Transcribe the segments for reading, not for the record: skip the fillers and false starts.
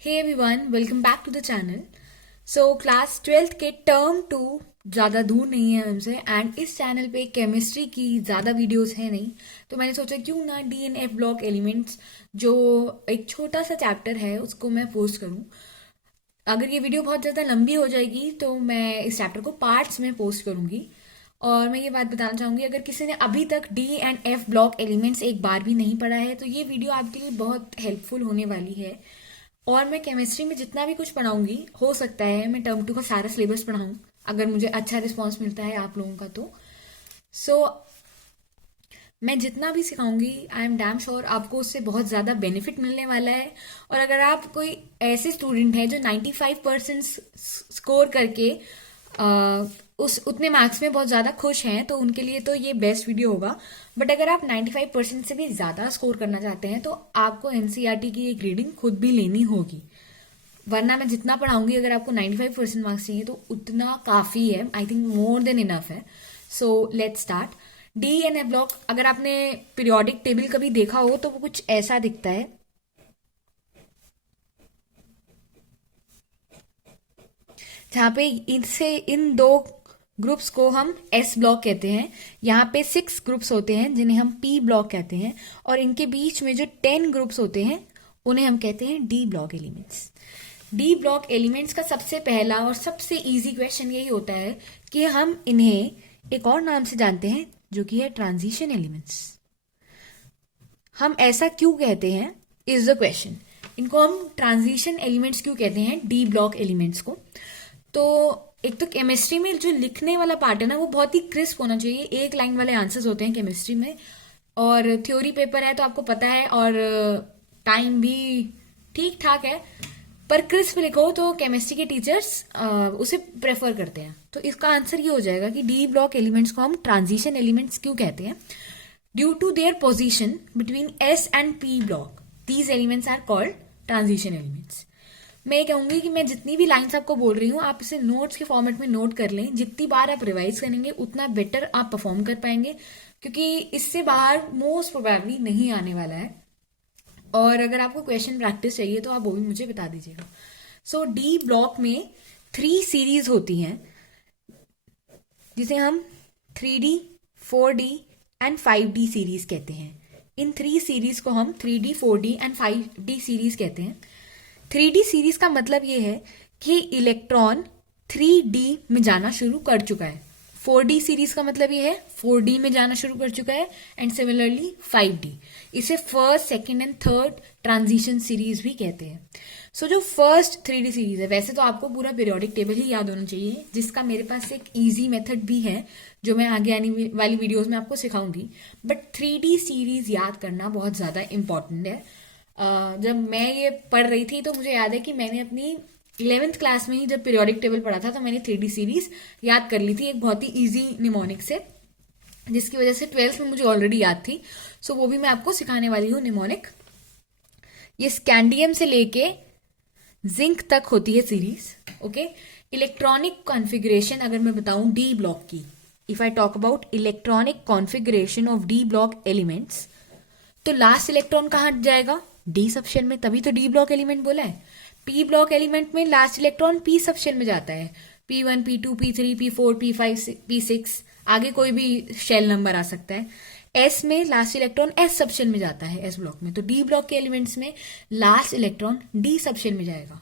Hey everyone, welcome back to the channel. So class 12th के term 2 ज़्यादा दूर नहीं है हमसे एंड इस चैनल पे केमिस्ट्री की ज़्यादा वीडियोस है नहीं, तो मैंने सोचा क्यों ना d and f block elements जो एक छोटा सा चैप्टर है उसको मैं पोस्ट करूं। अगर ये वीडियो बहुत ज़्यादा लंबी हो जाएगी तो मैं इस चैप्टर को पार्ट्स में पोस्ट करूंगी। और मैं ये बात बताना चाहूंगी, अगर किसी ने अभी तक D and F block elements एक बार भी नहीं पढ़ा है तो ये वीडियो आपके लिए बहुत हेल्पफुल होने वाली है। और मैं केमिस्ट्री में जितना भी कुछ पढ़ाऊंगी, हो सकता है मैं टर्म 2 का सारा सिलेबस पढ़ाऊँ अगर मुझे अच्छा रिस्पॉन्स मिलता है आप लोगों का तो। सो मैं जितना भी सिखाऊंगी आई एम डैम श्योर आपको उससे बहुत ज़्यादा बेनिफिट मिलने वाला है। और अगर आप कोई ऐसे स्टूडेंट हैं जो 95% स्कोर करके उस उतने मार्क्स में बहुत ज़्यादा खुश हैं तो उनके लिए तो ये बेस्ट वीडियो होगा। बट अगर आप 95% से भी ज़्यादा स्कोर करना चाहते हैं तो आपको एनसीईआरटी की एक रीडिंग खुद भी लेनी होगी, वरना मैं जितना पढ़ाऊंगी अगर आपको 95% मार्क्स चाहिए तो उतना काफ़ी है। I think more than enough है। So let's start. D N A block, अगर आपने पीरियोडिक टेबल कभी देखा हो तो वो कुछ ऐसा दिखता है, जहाँ पे इनसे इन दो ग्रुप्स को हम एस ब्लॉक कहते हैं। यहाँ पे 6 ग्रुप्स होते हैं जिन्हें हम पी ब्लॉक कहते हैं, और इनके बीच में जो 10 ग्रुप्स होते हैं उन्हें हम कहते हैं D block elements. D block elements का सबसे पहला और सबसे इजी क्वेश्चन यही होता है कि हम इन्हें एक और नाम से जानते हैं जो कि है ट्रांजिशन एलिमेंट्स। हम ऐसा क्यों कहते हैं इज द क्वेश्चन। इनको हम ट्रांजिशन एलिमेंट्स क्यों कहते हैं, डी ब्लॉक एलिमेंट्स को? तो एक तो केमिस्ट्री में जो लिखने वाला पार्ट है ना वो बहुत ही क्रिस्प होना चाहिए। एक लाइन वाले आंसर्स होते हैं केमिस्ट्री में, और थ्योरी पेपर है तो आपको पता है, और टाइम भी ठीक ठाक है, पर क्रिस्प लिखो तो केमिस्ट्री के टीचर्स उसे प्रेफर करते हैं। तो इसका आंसर ये हो जाएगा कि डी ब्लॉक एलिमेंट्स को हम ट्रांजिशन एलिमेंट्स क्यों कहते हैं। Due to their position between s and p block these elements are called transition elements. मैं ये कहूंगी कि मैं जितनी भी लाइंस आपको बोल रही हूँ आप इसे नोट्स के फॉर्मेट में नोट कर लें। जितनी बार आप रिवाइज करेंगे उतना बेटर आप परफॉर्म कर पाएंगे, क्योंकि इससे बाहर मोस्ट प्रोबेबली नहीं आने वाला है। और अगर आपको क्वेश्चन प्रैक्टिस चाहिए तो आप वो भी मुझे बता दीजिएगा। सो डी ब्लॉक में 3 सीरीज होती हैं जिसे हम 3D, 4D and 5D series कहते हैं। इन 3 सीरीज को हम 3D, 4D and 5D series कहते हैं। 3D सीरीज का मतलब ये है कि इलेक्ट्रॉन 3D में जाना शुरू कर चुका है। 4D सीरीज का मतलब ये है 4D में जाना शुरू कर चुका है, एंड सिमिलरली 5D। इसे first, second and third transition series भी कहते हैं। सो जो फर्स्ट 3D सीरीज है, वैसे तो आपको पूरा पीरियोडिक टेबल ही याद होना चाहिए, जिसका मेरे पास एक इजी मेथड भी है जो मैं आगे आने वाली वीडियोस में आपको सिखाऊंगी। बट 3D सीरीज याद करना बहुत ज़्यादा इंपॉर्टेंट है। जब मैं ये पढ़ रही थी तो मुझे याद है कि मैंने अपनी 11th क्लास में ही जब पीरियोडिक टेबल पढ़ा था तो मैंने 3D सीरीज याद कर ली थी एक बहुत ही इजी निमोनिक से, जिसकी वजह से 12th में मुझे ऑलरेडी याद थी। सो वो भी मैं आपको सिखाने वाली हूँ निमोनिक। ये स्कैंडियम से लेके जिंक तक होती है सीरीज। ओके, इलेक्ट्रॉनिक कॉन्फ़िगरेशन अगर मैं बताऊं डी ब्लॉक की, if I talk about electronic configuration of d block elements, तो लास्ट इलेक्ट्रॉन कहाँ जाएगा? डी सबशेल में, तभी तो डी ब्लॉक एलिमेंट बोला है। पी ब्लॉक एलिमेंट में लास्ट इलेक्ट्रॉन पी सबशेल में जाता है। P1, P2, P3, P4, P5, P6, आगे कोई भी शेल नंबर आ सकता है। एस में लास्ट इलेक्ट्रॉन एस सबशेल में जाता है, एस ब्लॉक में। तो डी ब्लॉक के एलिमेंट्स में लास्ट इलेक्ट्रॉन डी सबशेल में जाएगा।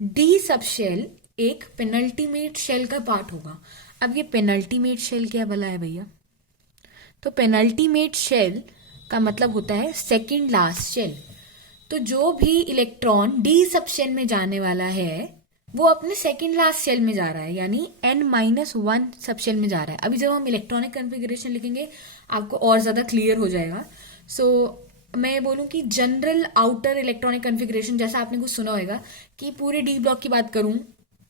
डी सबशेल एक पेनल्टीमेट शेल का पार्ट होगा। अब ये पेनल्टीमेट शेल क्या भला है भैया? तो पेनल्टीमेट शेल का मतलब होता है सेकेंड लास्ट शेल। तो जो भी इलेक्ट्रॉन डी सबशेल में जाने वाला है वो अपने सेकेंड लास्ट शेल में जा रहा है, यानी N-1 सबशेल में जा रहा है। अभी जब हम इलेक्ट्रॉनिक कॉन्फ़िगरेशन लिखेंगे आपको और ज्यादा क्लियर हो जाएगा। सो मैं बोलूं कि जनरल आउटर इलेक्ट्रॉनिक कॉन्फ़िगरेशन, जैसा आपने कुछ सुना होगा कि पूरे डी ब्लॉक की बात करूं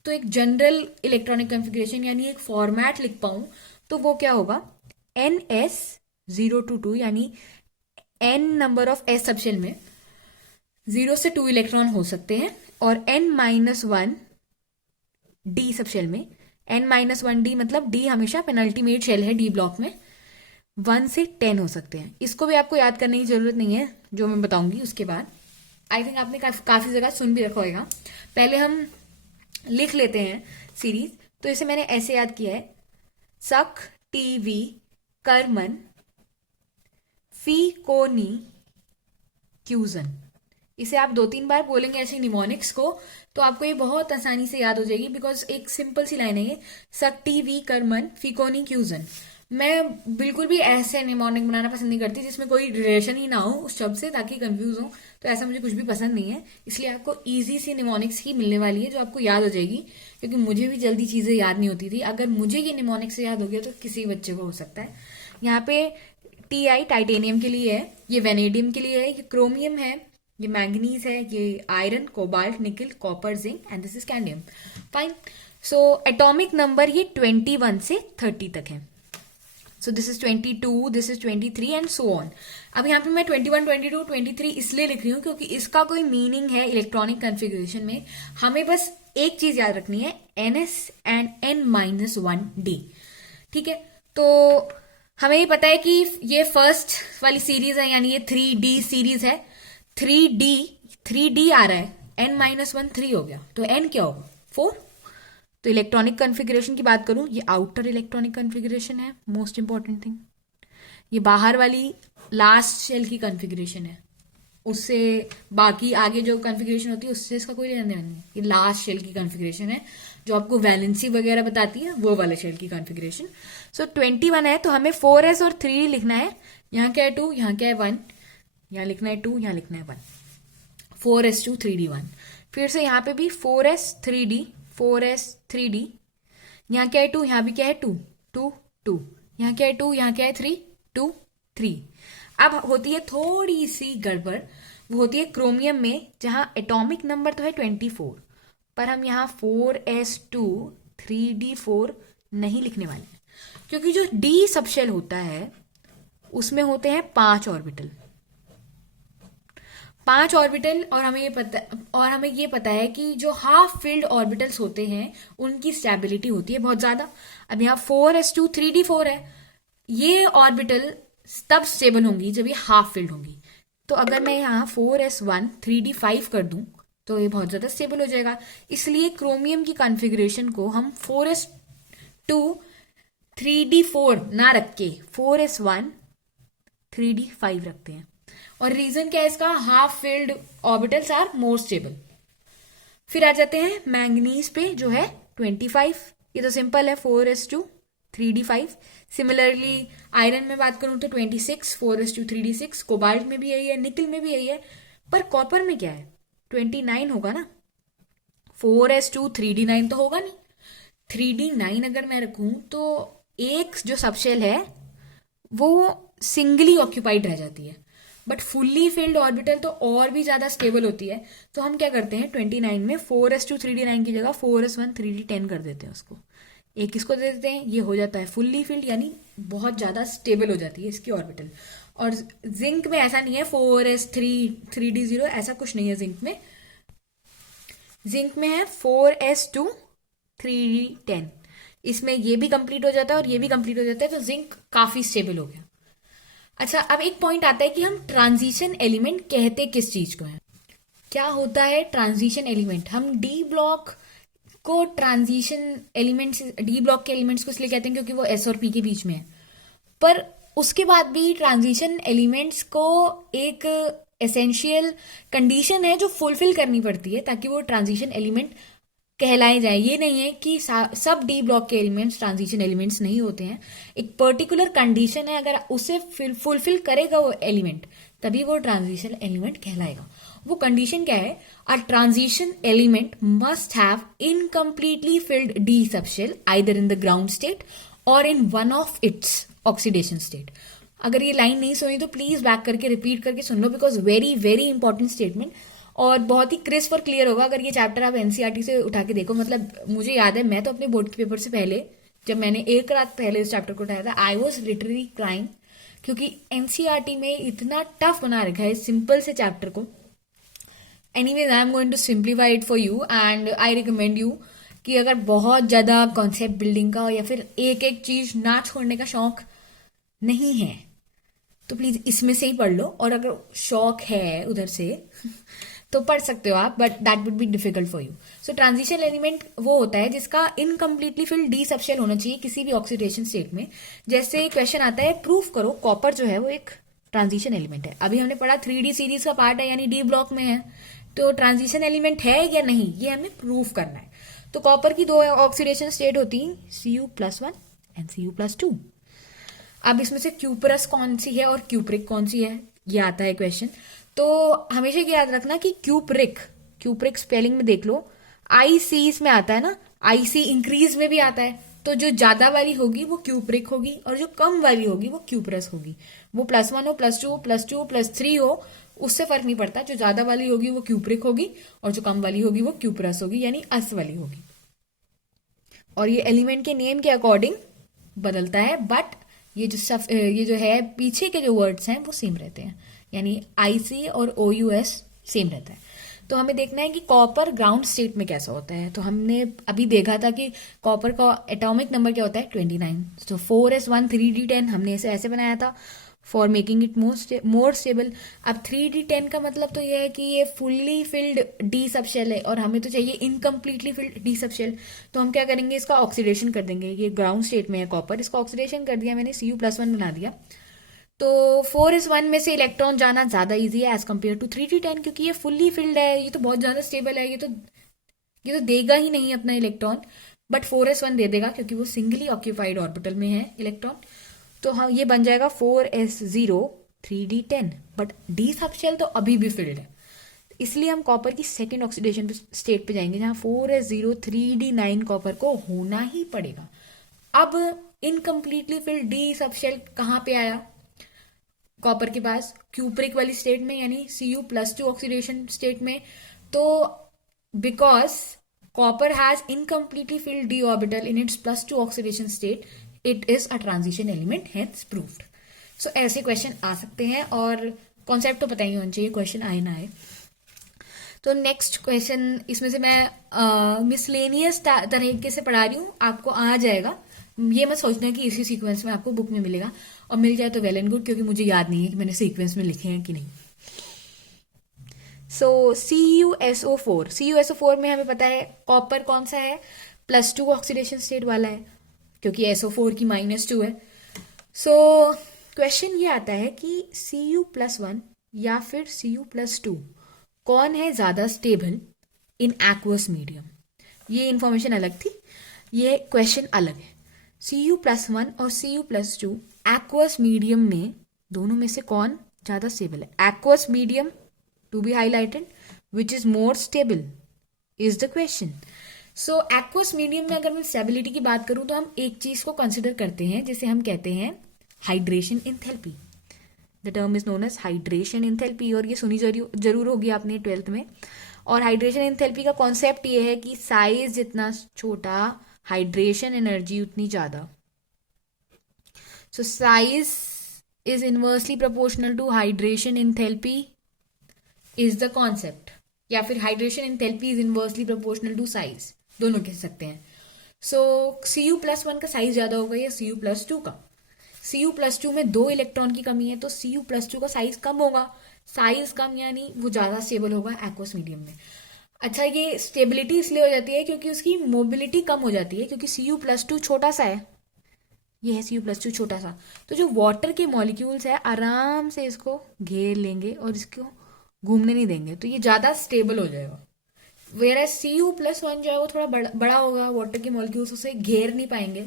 तो एक जनरल इलेक्ट्रॉनिक कॉन्फ़िगरेशन यानी एक फॉर्मेट लिख पाऊं तो वो क्या होगा? NS022, यानी N number of S subshell में 0 से 2 इलेक्ट्रॉन हो सकते हैं, और N-1 डी सबशेल में। N-1 डी मतलब डी हमेशा पेनल्टीमेट शेल है डी ब्लॉक में। 1 से 10 हो सकते हैं। इसको भी आपको याद करने की जरूरत नहीं है, जो मैं बताऊंगी उसके बाद। आई थिंक आपने काफी जगह सुन भी रखा होगा। पहले हम लिख लेते हैं सीरीज। तो इसे मैंने ऐसे याद किया है, सक टीवी कर्मन फी कोनी क्यूजन। इसे आप 2-3 बार बोलेंगे ऐसे निमोनिक्स को, तो आपको ये बहुत आसानी से याद हो जाएगी, बिकॉज एक सिंपल सी लाइन है ये, सक्टी वी कर्मन फिकोनी क्यूजन। मैं बिल्कुल भी ऐसे निमोनिक बनाना पसंद नहीं करती जिसमें कोई रिलेशन ही ना हो उस शब्द से, ताकि कंफ्यूज हो। तो ऐसा मुझे कुछ भी पसंद नहीं है, इसलिए आपको इजी सी निमोनिक्स ही मिलने वाली है जो आपको याद हो जाएगी, क्योंकि मुझे भी जल्दी चीजें याद नहीं होती थी। अगर मुझे ये निमोनिक्स से याद हो गया तो किसी बच्चे को हो सकता है। यहाँ पे टी टाइटेनियम के लिए है, ये वेनेडियम के लिए है, ये क्रोमियम है, ये मैंगनीज है, ये आयरन, कोबाल्ट, निकल, copper, zinc and this is cadmium. Fine. So atomic number ये 21 से 30 तक है। So this is 22, this is 23 and so on. अब यहाँ पे मैं 21, 22, 23 इसलिए लिख रही हूँ क्योंकि इसका कोई मीनिंग है इलेक्ट्रॉनिक कन्फिग्रेशन में। हमें बस एक चीज याद रखनी है, NS एंड N-1D। ठीक है, तो हमें ये पता है कि ये फर्स्ट वाली सीरीज है, यानी ये 3D सीरीज है। 3D आ रहा है, N-1 3 हो गया, तो N क्या होगा? 4। तो इलेक्ट्रॉनिक कॉन्फ़िगरेशन की बात करूं, ये आउटर इलेक्ट्रॉनिक कॉन्फ़िगरेशन है, मोस्ट इंपॉर्टेंट थिंग। ये बाहर वाली लास्ट शेल की कॉन्फ़िगरेशन है, उससे बाकी आगे जो कॉन्फ़िगरेशन होती है उससे इसका कोई लेना देना नहीं। ये लास्ट शेल की कॉन्फ़िगरेशन है जो आपको वैलेंसी वगैरह बताती है, वो वाले शेल की कॉन्फ़िगरेशन। सो 21 है, तो हमें 4s और 3 लिखना है। यहाँ क्या है 2, यहाँ क्या है 1, यहाँ लिखना है 2, यहाँ लिखना है 1। 4s2 3d1। फिर से यहाँ पे भी 4s 3d, 4s 3d। यहाँ क्या है 2, यहाँ भी क्या है 2, 2 2। यहाँ क्या है 2, यहाँ क्या है 3, 2 3। अब होती है थोड़ी सी गड़बड़, वो होती है क्रोमियम में, जहां एटॉमिक नंबर तो है 24, पर हम यहाँ 4s2 3d4 नहीं लिखने वाले हैं, क्योंकि जो d सबशेल होता है उसमें होते हैं 5 ऑर्बिटल। 5 ऑर्बिटल, और हमें ये पता है कि जो हाफ फिल्ड ऑर्बिटल्स होते हैं उनकी स्टेबिलिटी होती है बहुत ज्यादा। अब यहाँ 4s2 3d4 है, ये ऑर्बिटल तब स्टेबल होंगी जब ये हाफ फिल्ड होंगी। तो अगर मैं यहाँ 4s1 3d5 कर दूं तो ये बहुत ज्यादा स्टेबल हो जाएगा। इसलिए क्रोमियम की कॉन्फ़िगरेशन को हम 4s2 3d4 ना रख के 4s1 3d5 रखते हैं। और रीजन क्या है इसका? Half filled orbitals are more stable. फिर आ जाते हैं मैंगनीज पे, जो है 25। ये तो सिंपल है, 4s2 3d5। सिमिलरली आयरन में बात करूं तो 26, 4s2 3d6। कोबाल्ट में भी यही है, निकल में भी यही है। पर कॉपर में क्या है? 29 होगा ना, 4s2 3d9 तो होगा नहीं। 3d9 अगर मैं रखूं तो एक जो सबशेल है वो सिंगली ऑक्यूपाइड रह जाती है, बट फुल्ली फिल्ड ऑर्बिटल तो और भी ज्यादा स्टेबल होती है। तो हम क्या करते हैं 29 में 4s2 3d9 की जगह 4s1 3d10 कर देते हैं, उसको एक इसको दे देते हैं, ये हो जाता है फुल्ली फिल्ड, यानी बहुत ज्यादा स्टेबल हो जाती है इसकी ऑर्बिटल। और जिंक में ऐसा नहीं है 4s3 3d0, ऐसा कुछ नहीं है जिंक में। जिंक में है 4s2 3d10, इसमें ये भी कंप्लीट हो जाता है और ये भी कंप्लीट हो जाता है, तो जिंक काफी स्टेबल हो गया। अच्छा, अब एक पॉइंट आता है कि हम ट्रांजिशन एलिमेंट कहते किस चीज को है? क्या होता है ट्रांजिशन एलिमेंट? हम डी ब्लॉक को ट्रांजिशन एलिमेंट्स, डी ब्लॉक के एलिमेंट्स को इसलिए कहते हैं क्योंकि वो एस और पी के बीच में है। पर उसके बाद भी ट्रांजिशन एलिमेंट्स को एक एसेंशियल कंडीशन है जो फुलफिल करनी पड़ती है ताकि वो ट्रांजिशन एलिमेंट कहलाए जाए। ये नहीं है कि सब डी ब्लॉक के एलिमेंट्स ट्रांजिशन एलिमेंट्स नहीं होते हैं। एक पर्टिकुलर कंडीशन है, अगर उसे फुलफिल करेगा वो एलिमेंट तभी वो ट्रांजिशन एलिमेंट कहलाएगा। वो कंडीशन क्या है? A transition element must have incompletely filled d subshell either in the ground state or in one of its oxidation state. अगर ये लाइन नहीं सुनी तो प्लीज बैक करके रिपीट करके सुन लो, because very very important statement और बहुत ही क्रिस्प और क्लियर होगा अगर ये चैप्टर आप एनसीईआरटी से उठा के देखो। मतलब मुझे याद है, मैं तो अपने बोर्ड के पेपर से पहले, जब मैंने एक रात पहले इस चैप्टर को उठाया था, आई वॉज लिटरली क्राइंग, क्योंकि एनसीईआरटी में इतना टफ बना रखा है सिंपल से चैप्टर को। Anyways, I am going to simplify it for you and I recommend you कि अगर बहुत ज्यादा कॉन्सेप्ट बिल्डिंग का या फिर एक एक चीज ना छोड़ने का शौक नहीं है तो प्लीज इसमें से ही पढ़ लो, और अगर शौक है उधर से तो पढ़ सकते हो आप, but that would be difficult for you. So transition element वो होता है जिसका इनकम्प्लीटली फिल्ड डी सबशेल होना चाहिए किसी भी ऑक्सीडेशन स्टेट में. जैसे क्वेश्चन आता है, प्रूफ करो कॉपर जो है वो एक ट्रांजिशन एलिमेंट है. अभी हमने पढ़ा 3D सीरीज का पार्ट है, यानी डी ब्लॉक में है, तो ट्रांजिशन एलिमेंट है या नहीं ये हमें प्रूफ करना है. तो कॉपर की दो ऑक्सीडेशन स्टेट होती है, Cu+1 एंड Cu+2. अब इसमें से क्यूपरस कौन सी है और क्यूप्रिक कौन सी है, ये आता है क्वेश्चन. तो हमेशा ये याद रखना कि क्यूप्रिक स्पेलिंग में देख लो, IC इसमें आता है ना, IC इंक्रीज में भी आता है. तो जो ज्यादा वाली होगी वो क्यूप्रिक होगी और जो कम वाली होगी वो क्यूपरस होगी. वो +1 हो, +2 हो, +2 हो, +3 हो, उससे फर्क नहीं पड़ता. जो ज्यादा वाली होगी वो क्यूप्रिक होगी और जो कम वाली होगी वो क्यूपरस होगी, यानी अस वाली होगी. और ये एलिमेंट के नेम के अकॉर्डिंग बदलता है, बट ये जो है पीछे के जो वर्ड्स हैं वो सेम रहते हैं, यानी IC और OUS सेम रहता है. तो हमें देखना है कि कॉपर ग्राउंड स्टेट में कैसा होता है. तो हमने अभी देखा था कि कॉपर का एटॉमिक नंबर क्या होता है, 29. तो 4s1 3d10 हमने इसे ऐसे बनाया था for making it more stable. अब 3d10 का मतलब तो ये है कि ये फुल्ली फिल्ड डी सबशेल है और हमें तो चाहिए इनकम्प्लीटली फिल्ड डी सबशेल. तो हम क्या करेंगे, इसका ऑक्सीडेशन कर देंगे. ये ग्राउंड स्टेट में है कॉपर, इसका ऑक्सीडेशन कर दिया मैंने, Cu+1 बना दिया. तो 4s1 में से इलेक्ट्रॉन जाना ज्यादा इजी है एज कम्पेयर टू 3d10, क्योंकि ये फुल्ली फिल्ड है, ये तो बहुत ज्यादा स्टेबल है, ये तो देगा ही नहीं अपना इलेक्ट्रॉन. बट 4s1 दे देगा क्योंकि वो सिंगली ऑक्यूपाइड ऑर्बिटल में है इलेक्ट्रॉन. तो हाँ, ये बन जाएगा 4s0 3d10. But D subshell तो अभी भी फिल्ड है, इसलिए हम कॉपर की सेकेंड ऑक्सीडेशन स्टेट पे जाएंगे जहां 4s0 3d9 कॉपर को होना ही पड़ेगा. अब इनकम्प्लीटली फिल्ड डी सबशेल कहाँ पे आया कॉपर के पास, क्यूप्रिक वाली स्टेट में, यानी Cu+2 ऑक्सीडेशन स्टेट में. तो because copper has incompletely filled d orbital in its +2 oxidation state, it is a transition element, hence proved. So ऐसे क्वेश्चन आ सकते हैं और कॉन्सेप्ट तो पता ही होना चाहिए, क्वेश्चन आए ना आए. तो नेक्स्ट क्वेश्चन, इसमें से मैं मिसलेनियस तरीके से पढ़ा रही हूँ, आपको आ जाएगा. ये मत सोचना कि इसी सीक्वेंस में आपको बुक में मिलेगा, और मिल जाए तो वेल एंड गुड, क्योंकि मुझे याद नहीं है कि मैंने सीक्वेंस में लिखे हैं कि नहीं. सो CuSO4 में हमें पता है कॉपर कौन सा है, +2 ऑक्सीडेशन स्टेट वाला है, क्योंकि SO4 की -2 है. सो क्वेश्चन ये आता है कि Cu+1 या फिर Cu+2 कौन है ज्यादा स्टेबल इन एक्वस मीडियम. ये इंफॉर्मेशन अलग थी, ये क्वेश्चन अलग है. Cu+1 और Cu+2 एक्वस मीडियम में, दोनों में से कौन ज्यादा स्टेबल है. Aqueous medium to be highlighted, which is more stable is the question. So aqueous medium में अगर मैं स्टेबिलिटी की बात करूं तो हम एक चीज को कंसिडर करते हैं जिसे हम कहते हैं hydration enthalpy. The term is known as hydration enthalpy, और ये सुनी जरूर होगी आपने 12th में. और हाइड्रेशन इंथैल्पी का कॉन्सेप्ट ये है कि साइज जितना छोटा, हाइड्रेशन एनर्जी उतनी ज्यादा. So size is inversely proportional to hydration enthalpy is the concept, या फिर hydration enthalpy is inversely proportional to size, दोनों कह सकते हैं. सो Cu+1 का साइज ज्यादा होगा या Cu+2 का. Cu+2 में 2 इलेक्ट्रॉन की कमी है, तो Cu+2 का साइज कम होगा. साइज कम यानी वो ज्यादा स्टेबल होगा एक्वस मीडियम में. अच्छा, ये स्टेबिलिटी इसलिए हो जाती है क्योंकि उसकी मोबिलिटी कम हो जाती है, क्योंकि Cu+2 छोटा सा है, ये है Cu+2 छोटा सा. तो जो वाटर के मॉलिक्यूल्स है आराम से इसको घेर लेंगे और इसको घूमने नहीं देंगे, तो ये ज्यादा स्टेबल हो जाएगा. वेयर Cu+1 जो है वो थोड़ा बड़ा होगा, वाटर के मॉलिक्यूल्स उसे घेर नहीं पाएंगे,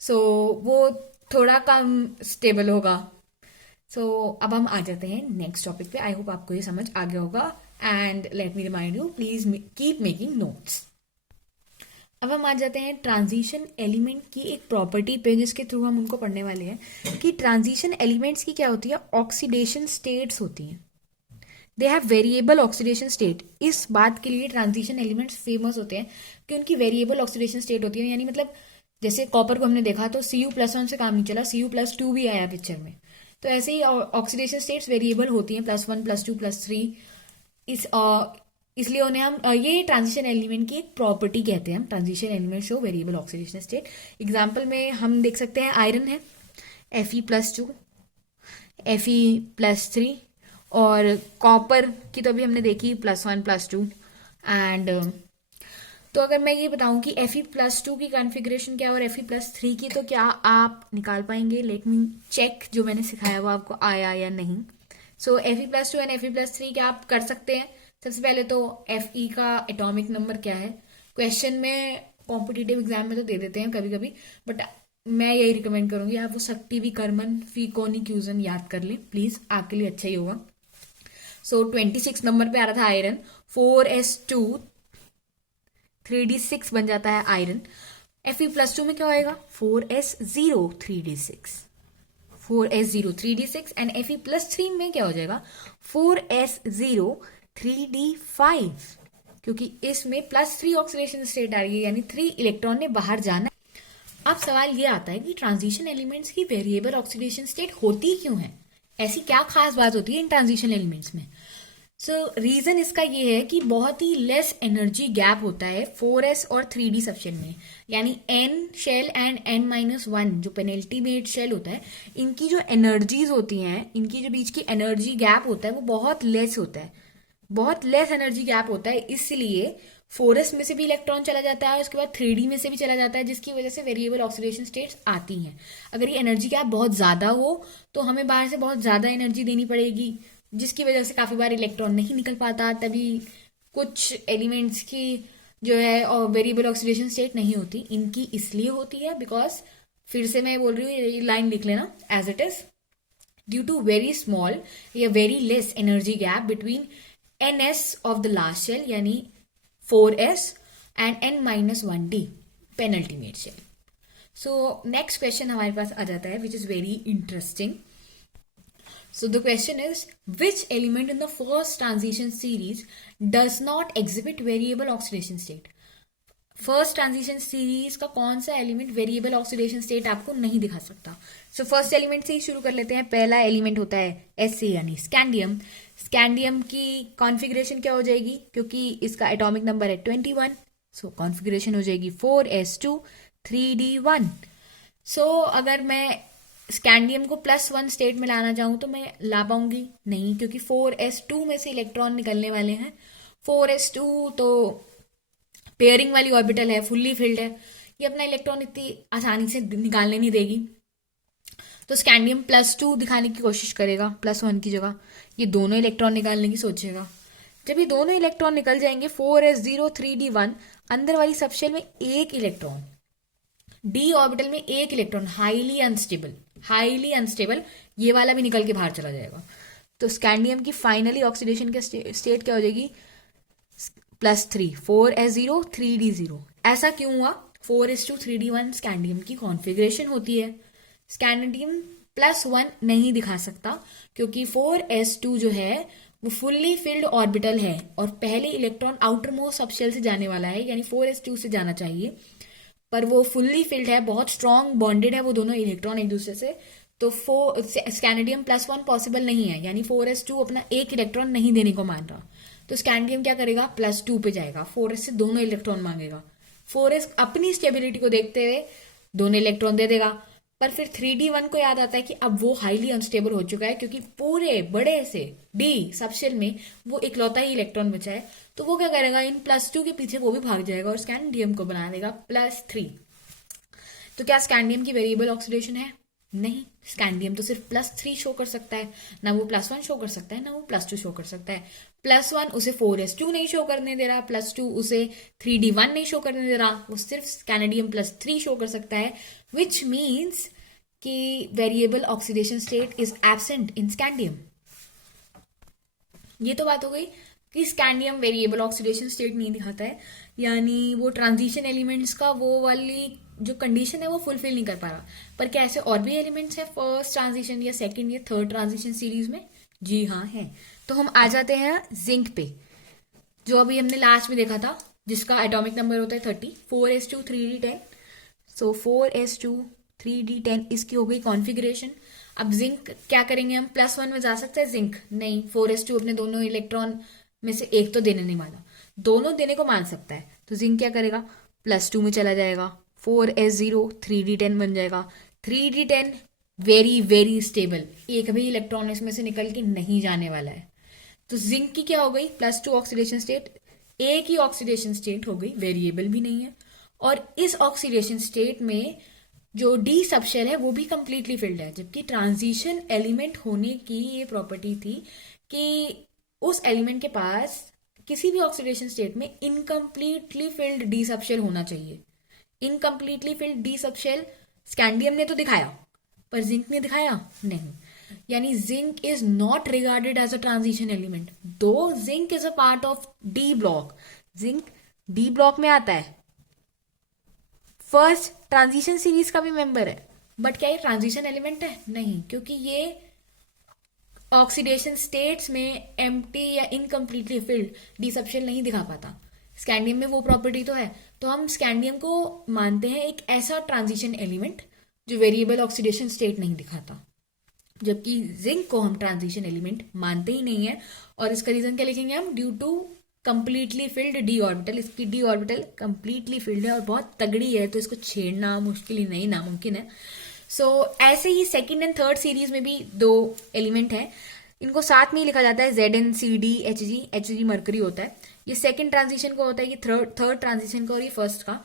सो वो थोड़ा कम स्टेबल होगा. सो अब हम आ जाते हैं नेक्स्ट टॉपिक पे. आई होप आपको ये समझ आ गया होगा, and let me remind you, please keep making notes. अब हम आ जाते हैं ट्रांजिशन एलिमेंट की एक प्रॉपर्टी पे, जिसके थ्रू हम उनको पढ़ने वाले हैं कि ट्रांजिशन एलिमेंट्स की क्या होती है, ऑक्सीडेशन स्टेट्स होती हैं. They have variable oxidation state. इस बात के लिए ट्रांजिशन एलिमेंट्स फेमस होते हैं कि उनकी वेरिएबल ऑक्सीडेशन स्टेट होती है. यानी मतलब जैसे कॉपर को हमने देखा तो Cu+1 से काम नहीं चला, Cu+2 भी आया पिक्चर में. तो ऐसे ही ऑक्सीडेशन स्टेट्स वेरिएबल होती हैं, +1 +2 +3. इसलिए उन्हें हम ये ट्रांजिशन एलिमेंट की एक प्रॉपर्टी कहते हैं. हम transition element show variable oxidation state. Example में हम देख सकते हैं आयरन है Fe+2, Fe+3, और कॉपर की तो अभी हमने देखी +1 +2 एंड तो अगर मैं ये बताऊं कि Fe+2 की कॉन्फ़िगरेशन क्या है और Fe+3 की, तो क्या आप निकाल पाएंगे? लेट मी चेक जो मैंने सिखाया वो आपको आया या नहीं। सो Fe+2 एंड Fe+3 क्या आप कर सकते हैं? सबसे पहले तो Fe का एटॉमिक नंबर क्या है? क्वेश्चन में कॉम्पिटिटिव एग्जाम में तो दे देते हैं कभी कभी, बट मैं यही रिकमेंड करूंगी आप वो शक्ति विकर्मन फीकोनिक्यूजन याद कर लें प्लीज, आपके लिए अच्छा ही होगा। सो 26 नंबर पे आ रहा था आयरन, 4s2 3d6 बन जाता है आयरन। Fe+2 में क्या होएगा? 4s0 3d6, 4s0 3d6 and Fe+3 में क्या हो जाएगा? 4s0 3d5, क्योंकि इसमें +3 ऑक्सीडेशन स्टेट आ रही है, यानी 3 इलेक्ट्रॉन ने बाहर जाना। अब सवाल ये आता है कि ट्रांजिशन एलिमेंट्स की वेरिएबल ऑक्सीडेशन स्टेट होती क्यों है? ऐसी क्या खास बात होती है इन ट्रांजिशन एलिमेंट्स में? सो रीजन इसका ये है कि बहुत ही लेस एनर्जी गैप होता है 4s और 3d सबशेल में, यानी n शेल एंड n-1 जो पेनल्टीमेट शेल होता है, इनकी जो एनर्जीज होती हैं, इनकी जो बीच की एनर्जी गैप होता है वो बहुत लेस होता है, बहुत लेस एनर्जी गैप होता है। इसलिए 4s में से भी इलेक्ट्रॉन चला जाता है, उसके बाद 3d में से भी चला जाता है, जिसकी वजह से वेरिएबल ऑक्सीडेशन स्टेट्स आती हैं। अगर ये एनर्जी गैप बहुत ज़्यादा हो तो हमें बाहर से बहुत ज़्यादा एनर्जी देनी पड़ेगी, जिसकी वजह से काफ़ी बार इलेक्ट्रॉन नहीं निकल पाता, तभी कुछ एलिमेंट्स की जो है और वेरिएबल ऑक्सीडेशन स्टेट नहीं होती। इनकी इसलिए होती है बिकॉज, फिर से मैं बोल रही हूँ, ये लाइन लिख लेना as it is, due to very small या very less energy gap between ns of the last shell यानी 4s and n-1d penultimate shell. So next question हमारे पास आ जाता है which is very interesting. So the question is, which element in the first transition series does not exhibit variable oxidation state? First transition series का कौन सा element variable oxidation state आपको नहीं दिखा सकता? सो फर्स्ट एलिमेंट से ही शुरू कर लेते हैं। पहला एलिमेंट होता है Sa यानी स्कैंडियम। स्कैंडियम की कॉन्फ़िगरेशन क्या हो जाएगी? क्योंकि इसका एटॉमिक नंबर है 21, सो कॉन्फ़िगरेशन हो जाएगी 4s2 3d1। सो अगर मैं स्कैंडियम को +1 स्टेट में लाना चाहूँ तो मैं ला पाऊंगी नहीं, क्योंकि 4s2 में से इलेक्ट्रॉन निकलने वाले हैं। 4s2 तो पेयरिंग वाली ऑर्बिटल है, फुल्ली फिल्ड है, ये अपना इलेक्ट्रॉन इतनी आसानी से निकालने नहीं देगी। तो स्कैंडियम +2 दिखाने की कोशिश करेगा +1 की जगह, ये दोनों इलेक्ट्रॉन निकालने की सोचेगा। जब ये दोनों इलेक्ट्रॉन निकल जाएंगे 4s0 3d1, अंदर वाली सबशेल में एक इलेक्ट्रॉन, डी ऑर्बिटल में एक इलेक्ट्रॉन, हाईली अनस्टेबल, ये वाला भी निकल के बाहर चला जाएगा। तो स्कैंडियम की फाइनली ऑक्सीडेशन की स्टेट क्या हो जाएगी? +3, 4s0 3d0। ऐसा क्यों हुआ? 4s2 3d1 स्कैंडियम की कॉन्फ़िगरेशन होती है। स्कैंडियम +1 नहीं दिखा सकता क्योंकि 4s2 जो है वो फुल्ली फिल्ड ऑर्बिटल है और पहले इलेक्ट्रॉन आउटर मोस्ट सबशेल से जाने वाला है, यानी 4s2 से जाना चाहिए, पर वो फुल्ली फिल्ड है, बहुत स्ट्रॉन्ग बॉन्डेड है वो दोनों इलेक्ट्रॉन एक दूसरे से। तो स्कैंडियम +1 पॉसिबल नहीं है, यानी 4s2 अपना एक इलेक्ट्रॉन नहीं देने को मान रहा। तो स्कैंडियम क्या करेगा? +2 पे जाएगा, 4s से दोनों इलेक्ट्रॉन मांगेगा। 4s अपनी स्टेबिलिटी को देखते हुए दोनों इलेक्ट्रॉन दे देगा, पर फिर 3d1 को याद आता है कि अब वो हाईली अनस्टेबल हो चुका है, क्योंकि पूरे बड़े से डी सबशेल में वो इकलौता ही इलेक्ट्रॉन बचा है। तो वो क्या करेगा? इन +2 के पीछे वो भी भाग जाएगा और स्कैंडियम को बना देगा +3। तो क्या स्कैंडियम की वेरिएबल ऑक्सीडेशन है? नहीं, स्कैंडियम तो सिर्फ +3 शो कर सकता है, ना वो +1 शो कर सकता है, ना वो +2 शो कर सकता है। +1 उसे 4s2 नहीं शो करने दे रहा, +2 उसे 3d1 नहीं शो करने दे रहा, वो सिर्फ स्कैंडियम +3 शो कर सकता है, विच मीन्स कि variable oxidation state is absent in scandium. ये तो बात हो गई कि स्कैंडियम वेरिएबल ऑक्सीडेशन स्टेट नहीं दिखाता है, यानी वो ट्रांजिशन एलिमेंट्स का वो वाली जो कंडीशन है वो फुलफिल नहीं कर पा रहा। पर क्या ऐसे और भी एलिमेंट्स है फर्स्ट ट्रांजिशन या सेकंड या थर्ड ट्रांजिशन सीरीज में? जी हाँ है। तो हम आ जाते हैं जिंक पे, जो अभी हमने लास्ट में देखा था, जिसका एटॉमिक नंबर होता है 30, 4s2 3d10। सो 4s2 3d10 इसकी हो गई कॉन्फ़िगरेशन। अब जिंक क्या करेंगे हम? +1 में जा सकते हैं जिंक? नहीं, 4s2 अपने दोनों इलेक्ट्रॉन में से एक तो देने नहीं माना, दोनों देने को मान सकता है। तो जिंक क्या करेगा? +2 में चला जाएगा, 4s0 3d10 बन जाएगा। 3d10 वेरी वेरी स्टेबल, एक भी इलेक्ट्रॉन इसमें से निकल के नहीं जाने वाला है। तो जिंक की क्या हो गई, +2 ऑक्सीडेशन स्टेट, एक ही ऑक्सीडेशन स्टेट हो गई, वेरिएबल भी नहीं है। और इस ऑक्सीडेशन स्टेट में जो डी सबशेल है वो भी कंप्लीटली फिल्ड है, जबकि ट्रांजिशन एलिमेंट होने की ये प्रॉपर्टी थी कि उस एलिमेंट के पास किसी भी ऑक्सीडेशन स्टेट में इनकम्प्लीटली फिल्ड डी सबशेल होना चाहिए। Incompletely filled d subshell scandium ने तो दिखाया, पर जिंक ने दिखाया नहीं। यानी zinc is not regarded as a transition element, though zinc is a part of d block. Zinc d block में आता है, फर्स्ट ट्रांजिशन सीरीज का भी मेंबर है, बट क्या ये ट्रांजिशन एलिमेंट है? नहीं, क्योंकि ये ऑक्सीडेशन स्टेट्स में एम्प्टी या इनकम्प्लीटली फिल्ड डी सबशेल नहीं दिखा पाता। स्कैंडियम में वो प्रॉपर्टी तो है, तो हम स्कैंडियम को मानते हैं एक ऐसा ट्रांजिशन एलिमेंट जो वेरिएबल ऑक्सीडेशन स्टेट नहीं दिखाता, जबकि जिंक को हम ट्रांजिशन एलिमेंट मानते ही नहीं है। और इसका रीजन क्या लिखेंगे हम, due to completely filled d orbital. इसकी डी ऑर्बिटल कंप्लीटली फिल्ड है और बहुत तगड़ी है, तो इसको छेड़ना मुश्किल ही नहीं नामुमकिन है। सो ऐसे ही सेकंड एंड थर्ड सीरीज में भी दो एलिमेंट है, इनको साथ में ही लिखा जाता है ZnCd Hg। Hg मरकरी होता है, ये सेकंड ट्रांजिशन का होता है, ये थर्ड ट्रांजिशन का और ये फर्स्ट का।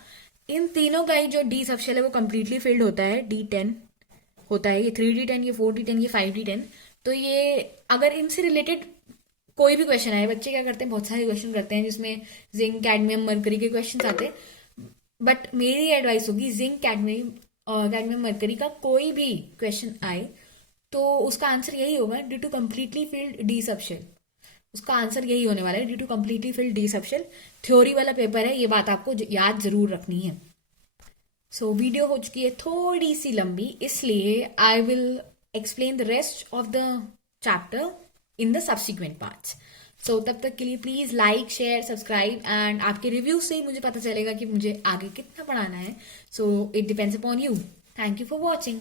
इन तीनों का ही जो डी सबशेल है वो कंप्लीटली फिल्ड होता है, D10 होता है, ये 3D10, ये 4D10, ये 5D10। तो ये अगर इनसे रिलेटेड कोई भी क्वेश्चन आए, बच्चे क्या करते हैं, बहुत सारे क्वेश्चन करते हैं जिसमें जिंक कैडमियम मरकरी के क्वेश्चन आते हैं, बट मेरी एडवाइस होगी जिंक कैडमियम मरकरी का कोई भी क्वेश्चन आए तो उसका आंसर यही होगा, due to completely filled d subshell. उसका आंसर यही होने वाला है, due to completely filled d subshell. Theory वाला पेपर है, ये बात आपको याद जरूर रखनी है। सो वीडियो हो चुकी है थोड़ी सी लंबी, इसलिए I will explain the rest of the chapter in the subsequent parts. So तब तक के लिए please like, share, subscribe, and आपके रिव्यू से ही मुझे पता चलेगा कि मुझे आगे कितना पढ़ाना है। So it depends upon you. Thank you for watching.